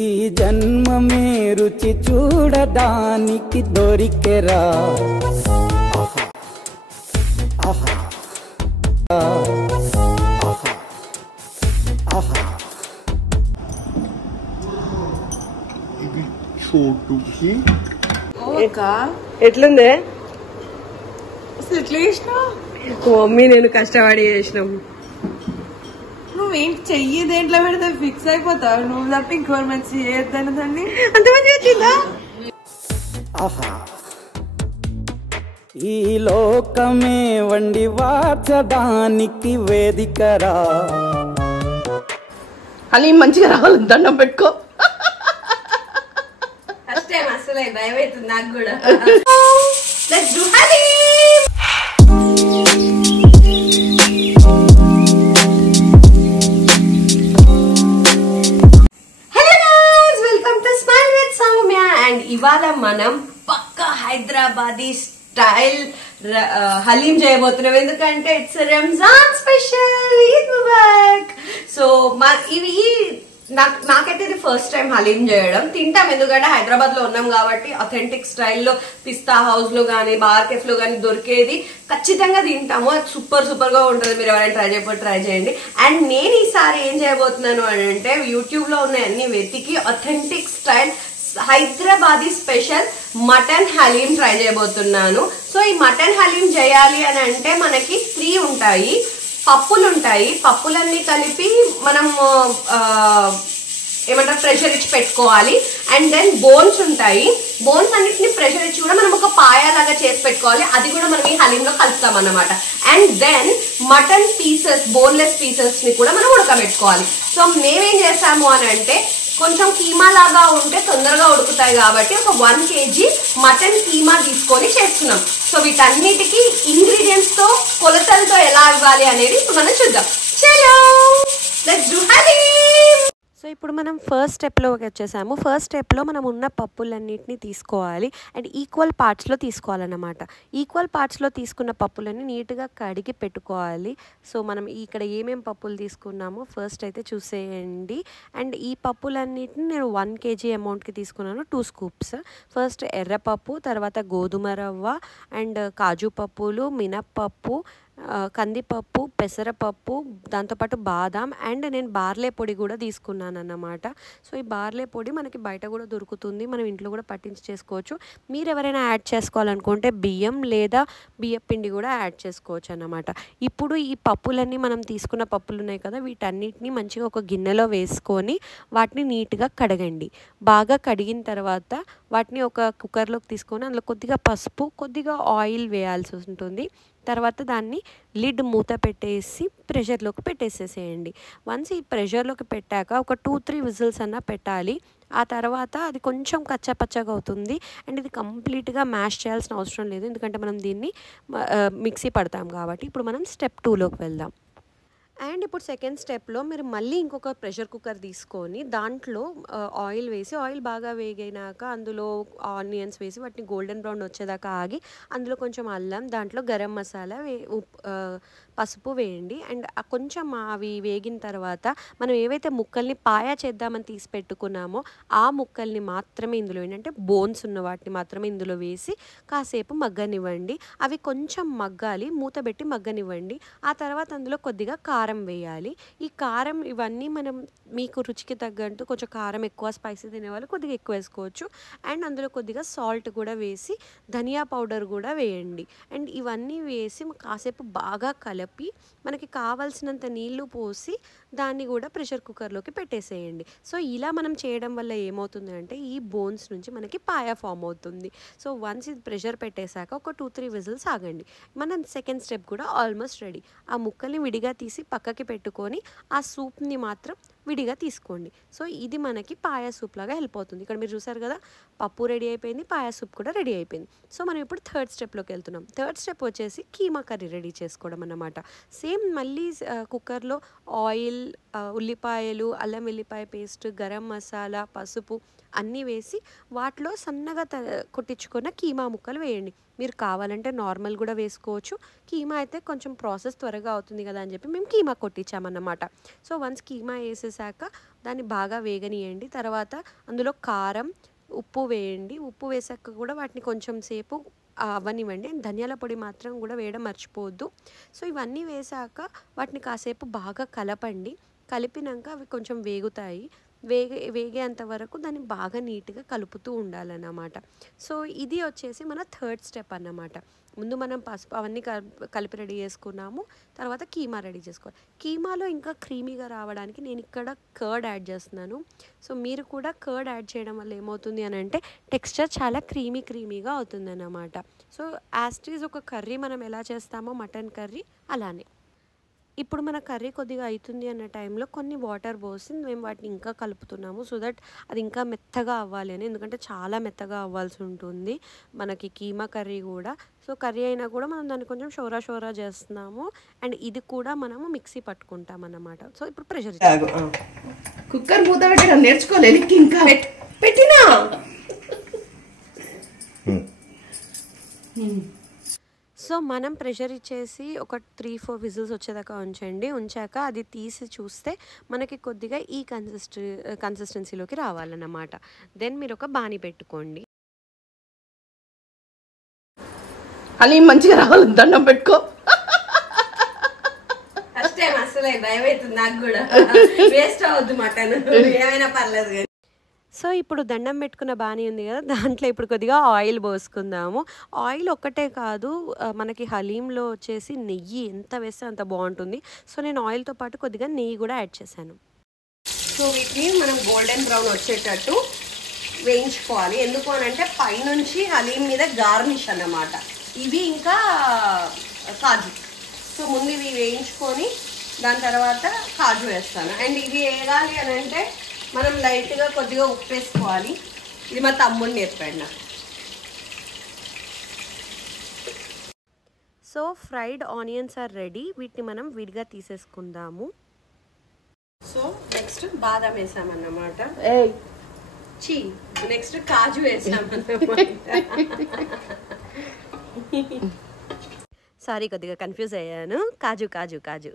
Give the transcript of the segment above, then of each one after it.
ఈ జన్మమే రుచి చూడడానికి దొరికెరా ఆహా ఆహా ఆహా ఇది చోటుకి ఎట్లుందే అసలు ఎట్లా చేసినావు మమ్మీ నేను కష్టపడి చేసినాము నువ్వేం చెయ్యి దేంట్లో పెడితే ఫిక్స్ అయిపోతావు నువ్వు తప్ప ఇంకోటి మంచి చేయొద్దని దాన్ని అంత మంది వచ్చిందా ఆహా ఈ లోకమే వండి వార్చడానికి వేదికరా అని మంచిగా రావాలి దండం పెట్టుకో ఫస్ట్ టైం అసలే భయం అవుతుంది నాకు కూడా లెట్స్ డు హలీం ఇవాళ మనం పక్కా హైదరాబాదీ స్టైల్ హలీం చేయబోతున్నాం ఎందుకంటే it's Ramzan special Eid Mubarak so ఇవి నాకైతే ఇది ఫస్ట్ టైం హలీం చేయడం తింటాం ఎందుకంటే హైదరాబాద్ లో ఉన్నాం కాబట్టి అథెంటిక్ స్టైల్లో పిస్తా హౌస్ లో గానీ బార్ కెఫ్ లో గానీ దొరికేది ఖచ్చితంగా తింటాము అది సూపర్ సూపర్ గా ఉంటుంది మీరు ఎవరైనా ట్రై చేయకపోతే ట్రై చేయండి అండ్ నేను ఈసారి ఏం చేయబోతున్నాను అని అంటే యూట్యూబ్ లో ఉన్న అన్ని వెతికి authentic style Hyderabadi special mutton haleem try చేయబోతున్నాను సో ఈ మటన్ హలీం చేయాలి అని అంటే మనకి 3 ఉంటాయి పప్పులు ఉంటాయి పప్పులన్నీ కలిపి మనం ఏమంటారు ప్రెషర్ ఇచ్చి పెట్టుకోవాలి అండ్ దెన్ బోన్స్ ఉంటాయి బోన్స్ అన్నిటిని ప్రెషర్ ఇచ్చి కూడా మనం ఒక పాయలాగా చేసి పెట్టుకోవాలి అది కూడా మనం ఈ హలీంలో కలుపుతాం అన్నమాట and then mutton pieces boneless pieces ని కూడా మనం ఉడకబెట్టుకోవాలి సో మేమేం చేసాము అని అంటే కొంచెం కీమా లాగా ఉంటే తొందరగా ఉడుకుతాయి కాబట్టి ఒక 1 kg మటన్ కీమా తీసుకొని చేస్తున్నాం సో వీటన్నిటికీ ఇంగ్రీడియంట్స్ తో కొలతలతో ఎలా ఇవ్వాలి అనేది ఇప్పుడు మనం చూద్దాం చలో లెట్స్ డు హలీం సో ఇప్పుడు మనం ఫస్ట్ స్టెప్లోకి వచ్చేసాము ఫస్ట్ స్టెప్లో మనం ఉన్న పప్పులన్నింటినీ తీసుకోవాలి అండ్ ఈక్వల్ పార్ట్స్లో తీసుకోవాలన్నమాట ఈక్వల్ పార్ట్స్లో తీసుకున్న పప్పులన్నీ నీట్గా కడిగి పెట్టుకోవాలి సో మనం ఇక్కడ ఏమేమి పప్పులు తీసుకున్నామో ఫస్ట్ అయితే చూసేయండి అండ్ ఈ పప్పులన్నిటిని నేను 1 kg అమౌంట్కి తీసుకున్నాను 2 scoops ఫస్ట్ ఎర్రపప్పు తర్వాత గోధుమ రవ్వ అండ్ కాజు పప్పులు మినప్పప్పు కందిపప్పు పెసరపప్పు దాంతోపాటు బాదాం అండ్ నేను బార్లే పొడి కూడా తీసుకున్నాను అన్నమాట సో ఈ బార్లే పొడి మనకి బయట కూడా దొరుకుతుంది మనం ఇంట్లో కూడా పట్టించి చేసుకోవచ్చు మీరు ఎవరైనా యాడ్ చేసుకోవాలనుకుంటే బియ్యం లేదా బియ్యం పిండి కూడా యాడ్ చేసుకోవచ్చు అన్నమాట ఇప్పుడు ఈ పప్పులన్నీ మనం తీసుకున్న పప్పులు ఉన్నాయి కదా వీటన్నిటిని మంచిగా ఒక గిన్నెలో వేసుకొని వాటిని నీట్గా కడగండి బాగా కడిగిన తర్వాత వాటిని ఒక కుక్కర్లోకి తీసుకొని అందులో కొద్దిగా పసుపు కొద్దిగా ఆయిల్ వేయాల్సి ఉంటుంది తర్వాత దాన్ని లిడ్ మూత పెట్టేసి ప్రెషర్లోకి పెట్టేసేసేయండి వన్స్ ఈ ప్రెషర్లోకి పెట్టాక ఒక 2-3 విజిల్స్ అన్నా పెట్టాలి ఆ తర్వాత అది కొంచెం కచ్చాపచ్చగా అవుతుంది అండ్ ఇది కంప్లీట్గా మ్యాష్ చేయాల్సిన అవసరం లేదు ఎందుకంటే మనం దీన్ని మిక్సీ పడతాం కాబట్టి ఇప్పుడు మనం స్టెప్ 2లోకి వెళ్దాం అండ్ ఇప్పుడు సెకండ్ స్టెప్లో మీరు మళ్ళీ ఇంకొక ప్రెషర్ కుక్కర్ తీసుకొని దాంట్లో ఆయిల్ వేసి ఆయిల్ బాగా వేగినాక అందులో ఆనియన్స్ వేసి వాటిని గోల్డెన్ బ్రౌన్ వచ్చేదాకా ఆగి అందులో కొంచెం అల్లం దాంట్లో గరం మసాలా పసుపు వేయండి అండ్ కొంచెం అవి వేగిన తర్వాత మనం ఏవైతే ముక్కల్ని పాయా చేద్దామని తీసి పెట్టుకున్నామో ఆ ముక్కల్ని మాత్రమే ఇందులో ఏంటంటే బోన్స్ ఉన్న వాటిని మాత్రమే ఇందులో వేసి కాసేపు మగ్గనివ్వండి అవి కొంచెం మగ్గాలి మూత పెట్టి మగ్గనివ్వండి ఆ తర్వాత అందులో కొద్దిగా కారం వేయాలి ఈ కారం ఇవన్నీ మనం మీకు రుచికి తగ్గట్టు కొంచెం కారం ఎక్కువ స్పైసీ తినేవాళ్ళు కొద్దిగా ఎక్కువ వేసుకోవచ్చు అండ్ అందులో కొద్దిగా సాల్ట్ కూడా వేసి ధనియా పౌడర్ కూడా వేయండి అండ్ ఇవన్నీ వేసి కాసేపు బాగా కలిపి మనకి కావాల్సినంత నీళ్లు పోసి దాన్ని కూడా ప్రెషర్ కుక్కర్లోకి పెట్టేసేయండి సో ఇలా మనం చేయడం వల్ల ఏమవుతుంది అంటే ఈ బోన్స్ నుంచి మనకి పాయా ఫామ్ అవుతుంది సో వన్స్ ఇది ప్రెషర్ పెట్టేశాక ఒక 2-3 విజిల్స్ ఆగండి మన సెకండ్ స్టెప్ కూడా ఆల్మోస్ట్ రెడీ ఆ ముక్కల్ని విడిగా తీసి పక్కకి పెట్టుకొని ఆ సూప్ని మాత్రం విడిగా తీసుకోండి సో ఇది మనకి పాయా సూప్ లాగా హెల్ప్ అవుతుంది ఇక్కడ మీరు చూసారు కదా పప్పు రెడీ అయిపోయింది పాయా సూప్ కూడా రెడీ అయిపోయింది సో మనం ఇప్పుడు థర్డ్ స్టెప్లోకి వెళ్తున్నాం థర్డ్ స్టెప్ వచ్చేసి కీమా కర్రీ రెడీ చేసుకోవడం అన్నమాట సేమ్ మళ్ళీ కుక్కర్లో ఆయిల్ ఉల్లిపాయలు, అల్లం వెల్లిపాయ పేస్ట్, గరం మసాలా, పసుపు అన్నీ వేసి వాటిలో సన్నగా కొట్టించుకున్న కీమా ముక్కలు వేయండి. మీరు కావాలంటే నార్మల్ కూడా వేసుకోవచ్చు. కీమా అయితే కొంచెం ప్రాసెస్ త్వరగా అవుతుంది కదా అని చెప్పి మేము కీమా కొట్టించామన్నమాట. సో వన్స్ కీమా వేసేసాక దాన్ని బాగా వేగనీయండి. తర్వాత అందులో కారం, ఉప్పు వేయండి. ఉప్పు వేసాక కూడా వాటిని కొంచెం సేపు అవ్వనివ్వండి. ధనియాల పొడి మాత్రం కూడా వేయడం మర్చిపోవద్దు. సో ఇవన్నీ వేసాక వాటిని కాసేపు బాగా కలపండి. కలిపినాక అవి కొంచెం వేగుతాయి. వేగేంత వరకు దాన్ని బాగా నీట్గా కలుపుతూ ఉండాలన్నమాట. సో ఇది వచ్చేసి మన థర్డ్ స్టెప్ అన్నమాట. ముందు మనం పసుపు అవన్నీ కలిపి రెడీ చేసుకున్నాము. తర్వాత కీమా రెడీ చేసుకోవాలి. కీమాలో ఇంకా క్రీమీగా రావడానికి నేను ఇక్కడ కర్డ్ యాడ్ చేస్తున్నాను. సో మీరు కూడా కర్డ్ యాడ్ చేయడం వల్ల ఏమవుతుంది అని అంటే టెక్స్చర్ చాలా క్రీమీగా అవుతుంది అన్నమాట. సో యాజ్ ఇట్ ఈజ్ ఒక కర్రీ మనం ఎలా చేస్తామో మటన్ కర్రీ అలానే. ఇప్పుడు మన కర్రీ కొద్దిగా అవుతుంది అన్న టైంలో కొన్ని వాటర్ పోసి మేము వాటిని ఇంకా కలుపుతున్నాము. సో దట్ అది ఇంకా మెత్తగా అవ్వాలి అని. ఎందుకంటే చాలా మెత్తగా అవ్వాల్సి ఉంటుంది మనకి కీమా కర్రీ కూడా. సో కర్రీ అయినా కూడా మనం దాన్ని కొంచెం షోరా చేస్తున్నాము. అండ్ ఇది కూడా మనము మిక్సీ పట్టుకుంటాం అన్నమాట. సో ఇప్పుడు ప్రెషర్ కుక్కర్ మూత పెట్టడం నేర్చుకోలేదు ఇంకా పెట్టినా. సో మనం ప్రెషర్ ఇచ్చేసి ఒక 3-4 విజిల్స్ వచ్చేదాకా ఉంచాక అది తీసి చూస్తే మనకి కొద్దిగా ఈ కన్సిస్టెన్సీలోకి రావాలన్నమాట. దెన్ మీరు ఒక బాణీ పెట్టుకోండి. అలా మంచిగా రావాలి, దండం పెట్టుకో. ఫస్ట్ టైం అసలే భయం అవుతుంది నాకు కూడా. వేస్ట్ అవద్దు మటన్, ఏమైనా పర్లేదు. సో ఇప్పుడు దండం పెట్టుకున్న బాణీ ఉంది కదా, దాంట్లో ఇప్పుడు కొద్దిగా ఆయిల్ పోసుకుందాము. ఆయిల్ ఒక్కటే కాదు, మనకి హలీంలో వచ్చేసి నెయ్యి ఎంత వేస్తే అంత బాగుంటుంది. సో నేను ఆయిల్తో పాటు కొద్దిగా నెయ్యి కూడా యాడ్ చేశాను. సో వీటిని మనం గోల్డెన్ బ్రౌన్ వచ్చేటట్టు వేయించుకోవాలి. ఎందుకు అని అంటే పైనుంచి హలీం మీద గార్నిష్ అన్నమాట. ఇవి ఇంకా కాజు. సో ముందు ఇవి వేయించుకొని దాని తర్వాత కాజు వేస్తాను. అండ్ ఇవి వేయాలి అని అంటే మనం లైట్గా కొద్దిగా ఉప్పు వేసుకోవాలి. ఇది మా తమ్ముడిని నేర్పాడు నాకు. So fried onions are ready. వీటిని మనం విడిగా తీసేసుకుందాము. సో నెక్స్ట్ బాదం వేసామన్నమాట. నెక్స్ట్ కాజు వేసామన్నమాట. సారీ కొద్దిగా కన్ఫ్యూజ్ అయ్యాను. కాజు.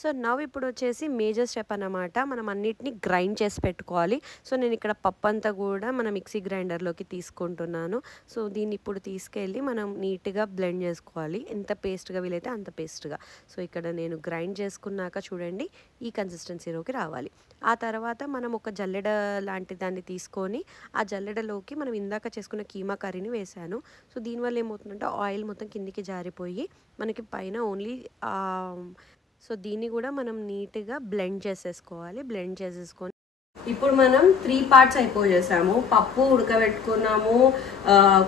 సో నవ్ ఇప్పుడు వచ్చేసి మేజర్ స్టెప్ అన్నమాట. మనం అన్నిటిని గ్రైండ్ చేసి పెట్టుకోవాలి. సో నేను ఇక్కడ పప్పు అంతా కూడా మన మిక్సీ గ్రైండర్లోకి తీసుకుంటున్నాను. సో దీన్ని ఇప్పుడు తీసుకెళ్ళి మనం నీట్గా బ్లెండ్ చేసుకోవాలి. ఎంత పేస్ట్గా వీలైతే అంత పేస్ట్గా. సో ఇక్కడ నేను గ్రైండ్ చేసుకున్నాక చూడండి ఈ కన్సిస్టెన్సీలోకి రావాలి. ఆ తర్వాత మనం ఒక జల్లెడ లాంటి దాన్ని తీసుకొని ఆ జల్లెడలోకి మనం ఇందాక చేసుకున్న కీమా కర్రీని వేసాను. సో దీనివల్ల ఏమవుతుందంటే ఆయిల్ మొత్తం కిందికి జారిపోయి మనకి పైన ఓన్లీ సో దీన్ని కూడా మనం నీట్గా బ్లెండ్ చేసేసుకొని ఇప్పుడు మనం 3 పార్ట్స్ అయిపోయేసాము. పప్పు ఉడకబెట్టుకున్నాము,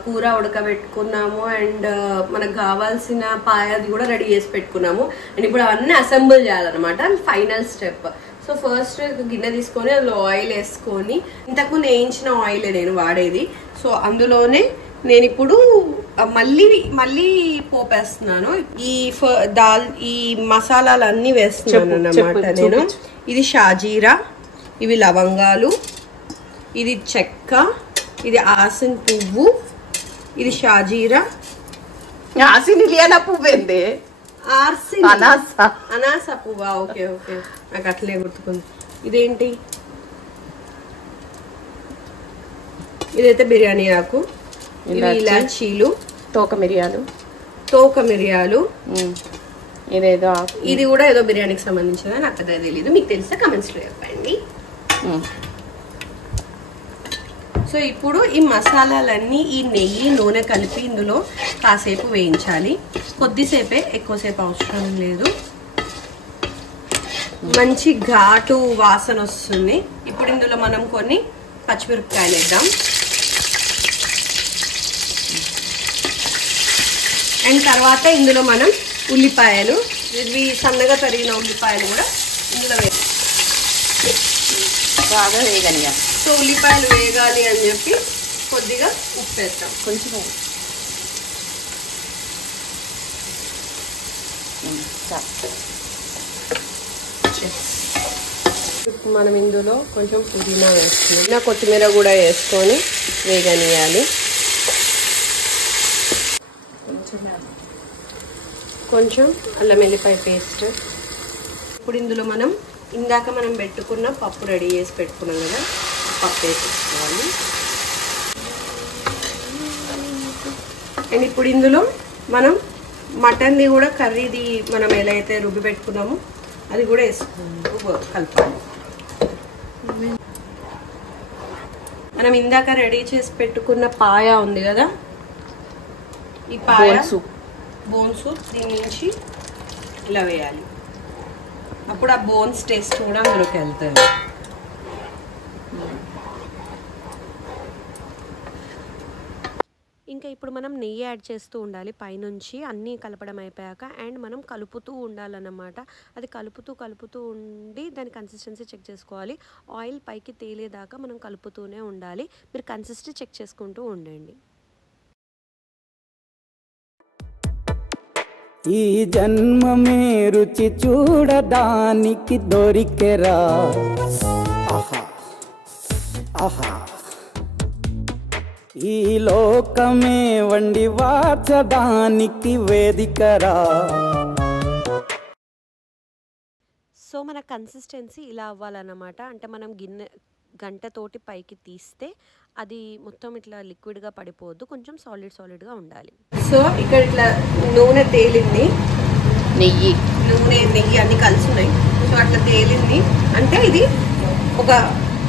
కూర ఉడకబెట్టుకున్నాము, అండ్ మనకు కావాల్సిన పాయది కూడా రెడీ చేసి పెట్టుకున్నాము. అండ్ ఇప్పుడు అవన్నీ అసెంబుల్ చేయాలన్నమాట. Final step. సో ఫస్ట్ గిన్నె తీసుకొని అందులో ఆయిల్ వేసుకొని, ఇంతకుముందు వేయించిన ఆయిల్ నేను వాడేది. సో అందులోనే నేను ఇప్పుడు మళ్ళీ పోపేస్తున్నాను. ఈ మసాలాలన్నీ వేస్తున్నాను అన్నమాట నేను. ఇది షాజీరా, ఇవి లవంగాలు, ఇది చెక్క, ఇది ఆసిన్ పువ్వు, ఇది షాజీరా. ఆసిన్ ఇలియానా పువ్వు ఏంది? అనాస పువ్వా? ఓకే నాకు అట్లే గుర్తుకుంది. ఇదేంటి? ఇదైతే బిర్యానీ ఆకు, ఇవి ఇలాచీలు, తోక మిరియాలు, ఇదేదో ఇది కూడా ఏదో బిర్యానీకి సంబంధించిన, నాకు అదే తెలీదు. మీకు తెలిస్తే కమెంట్స్ లో చెప్పండి. సో ఇప్పుడు ఈ మసాలాలన్నీ ఈ నెయ్యి నూనె కలిపి ఇందులో కాసేపు వేయించాలి. కొద్దిసేపే, ఎక్కువసేపు అవసరం లేదు. మంచి ఘాటు వాసన వస్తుంది. ఇప్పుడు ఇందులో మనం కొన్ని పచ్చిమిరపకాయలు వేద్దాం. అండ్ తర్వాత ఇందులో మనం ఉల్లిపాయలు, ఇవి సన్నగా తరిగిన ఉల్లిపాయలు కూడా ఇందులో బాగా వేగనియాలి. సో ఉల్లిపాయలు వేగాలి అని చెప్పి కొద్దిగా ఉప్పు వేస్తాం. కొంచెం మనం ఇందులో కొంచెం పుదీనా వేసుకున్నాం, కొత్తిమీర కూడా వేసుకొని వేగనియాలి. కొంచెం అల్లం వెల్లిపాయ పేస్ట్. ఇప్పుడు ఇందులో మనం ఇందాక మనం పెట్టుకున్న పప్పు రెడీ చేసి పెట్టుకున్నాం కదా, పప్పు వేసుకోవాలి. అండ్ ఇప్పుడు ఇందులో మనం మటన్ది కూడా కర్రీది మనం ఎలా అయితే రుబ్బి పెట్టుకున్నామో అది కూడా వేసుకుంటూ కలపాలి. మనం ఇందాక రెడీ చేసి పెట్టుకున్న పాయ ఉంది కదా, ఈ పాయ బోన్ సూప్ దీని నుంచి ఇలా వేయాలి. అప్పుడు ఆ బోన్స్ టేస్ట్ కూడా అందులోకి వెళ్తుంది. ఇంకా ఇప్పుడు మనం నెయ్యి యాడ్ చేస్తూ ఉండాలి పైనుంచి, అన్నీ కలపడం అయిపోయాక. అండ్ మనం కలుపుతూ ఉండాలన్నమాట. అది కలుపుతూ ఉండి దాని కన్సిస్టెన్సీ చెక్ చేసుకోవాలి. ఆయిల్ పైకి తేలేదాకా మనం కలుపుతూనే ఉండాలి. మీరు కన్సిస్టెన్సీ చెక్ చేసుకుంటూ ఉండండి. ఈ జన్మమే రుచి చూడడానికి దొరికెరా. ఆహా ఆహా, ఈ లోకమే వండి వార్చడానికి వేదికరా. సో మన కన్సిస్టెన్సీ ఇలా అవ్వాలన్నమాట. అంటే మనం గంటతోటి పైకి తీస్తే అది మొత్తం ఇట్లా లిక్విడ్గా పడిపోవద్దు, కొంచెం సాలిడ్గా ఉండాలి. సో ఇక్కడ ఇట్లా నూనె తేలింది, నెయ్యి నెయ్యి అన్ని కలిసి ఉన్నాయి. సో అట్లా తేలింది అంటే ఇది ఒక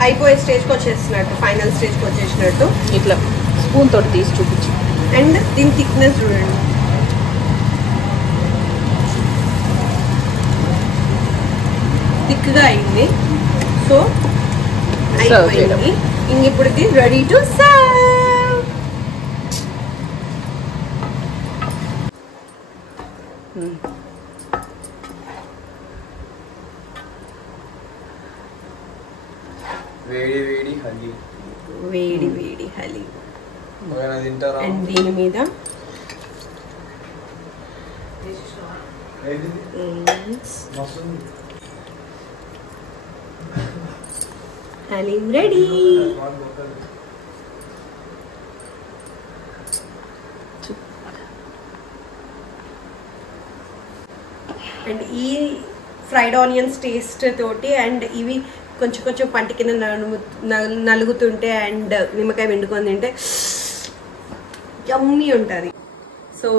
అయిపోయే స్టేజ్కి వచ్చేసినట్టు, ఫైనల్ స్టేజ్కి వచ్చేసినట్టు. ఇట్లా స్పూన్ తోటి తీసి చూపించు. అండ్ దీని థిక్నెస్ చూడండి, థిక్గా అయింది. సో అయిపోయింది. ఇంక ఇప్పుడు ఇది రెడీ టు సర్వ్. వేడి వేడి హలీం. వేడి వేడి హలీం. తింటారా? అండ్ దీని మీద హలీం రెడీ. అండ్ ఈ ఫ్రైడ్ ఆనియన్స్ టేస్ట్ తోటి అండ్ ఇవి కొంచెం పంటి కింద నలుగుతుంటే అండ్ నిమ్మకాయ పిండుకొని తింటే యమ్మీ ఉంటుంది. సో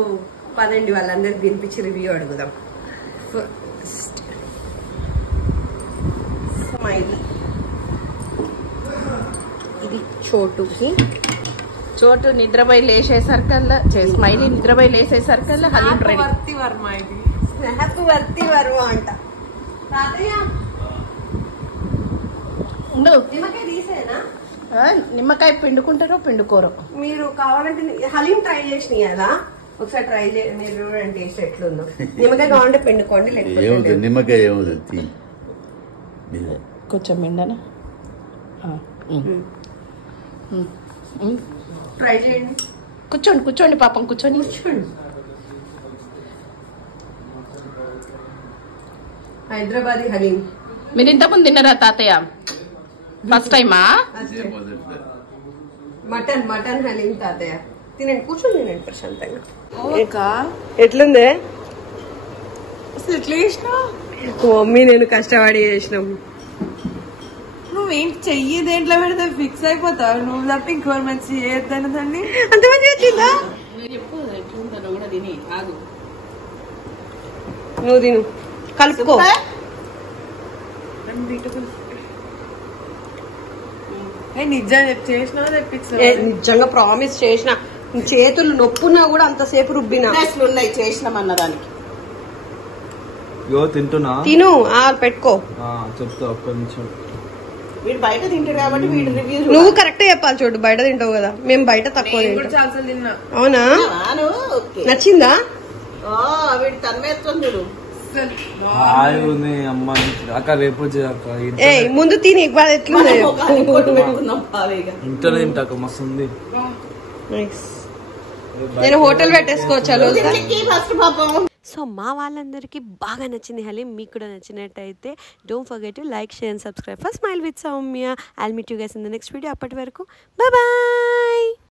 పదండి వాళ్ళందరికి తినిపించి రివ్యూ అడుగుదాం. ఫస్ట్ స్మైలీ, ఇది చోటుకి. చోటు నిద్రపోయి లేచేసరికల్లా, స్మైలీ నిద్రపోయి లేచేసరికల్లా హలీం రెడీ. వర్తి వర్మ, ఇది స్నాప్ వర్తి వర్మ అంట. తాతయ్య నిమ్మకాయ తీసేనా? నిమ్మకాయ పిండుకుంటారో పిండుకోరు. మీరు కావాలంటే హలీం ట్రై చేసిన కదా, ఒకసారి ట్రై చేయండి. మీరు చూడండి టేస్ట్ ఎట్లుందో. నిమ్మకాయ కావాలంటే పిండుకోండి, లేకపోతే నిమ్మకాయ ఏమవుతుంది కొంచెం పిండనా? ట్రై చేయండి. కూర్చోండి పాపం, కూర్చోండి. హైదరాబాదీ హలీం మీరు ఇంతకుముందు తిన్నారా తాతయ్య? ఫస్ట్ టైమా? మటన్ హలీం తాతయ్య. తినండి, కూర్చొని తినండి ప్రశాంతంగా. ఎట్లుందే? మమ్మీ నేను కష్టపడి చేసినాం. నువ్వేంటి చెయ్యి దేంట్లో పెడితే ఫిక్స్ అయిపోతావు. నువ్వు తప్ప ఇంకోరు మంచి చేయొద్దాను దాన్ని. అంత మంచి వచ్చిందా? నువ్వు తిను, కలుపుకో. చేసినా తెప్పించా. నిజంగా ప్రామిస్ చేసిన. చేతులు నొప్పున్నా కూడా అంతసేపు రుబ్బినా. ఉన్నాయి చేసినామన్న దానికి. తింటున్నా, తిను. పెట్టుకో, చెప్తా ఒక్క నిమిషం. వీడు బయట తింటాడు కాబట్టి వీడు రివ్యూ. నువ్వు కరెక్ట్ చెప్పాలి. చూడు, బయట తింటావు కదా, మేము బయట తక్కువ తింటాం. తిన్నా. అవునా? నచ్చిందా? వీడు తన్మేత్వం చూడు. అమ్మ అక్క రేపు ఏ ముందు తిని ఎట్లుంది? ఇంటర్ తింటాక మస్తు ఉంది. నేను హోటల్ పెట్టేసుకోవచ్చా? సో మా వాళ్ళందరికీ బాగా నచ్చింది హలీం. మీకు కూడా నచ్చినట్టయితే don't forget to like, share and subscribe for smile with Soumya. I'll meet you guys in the next video. అప్పటి వరకు బాయ్.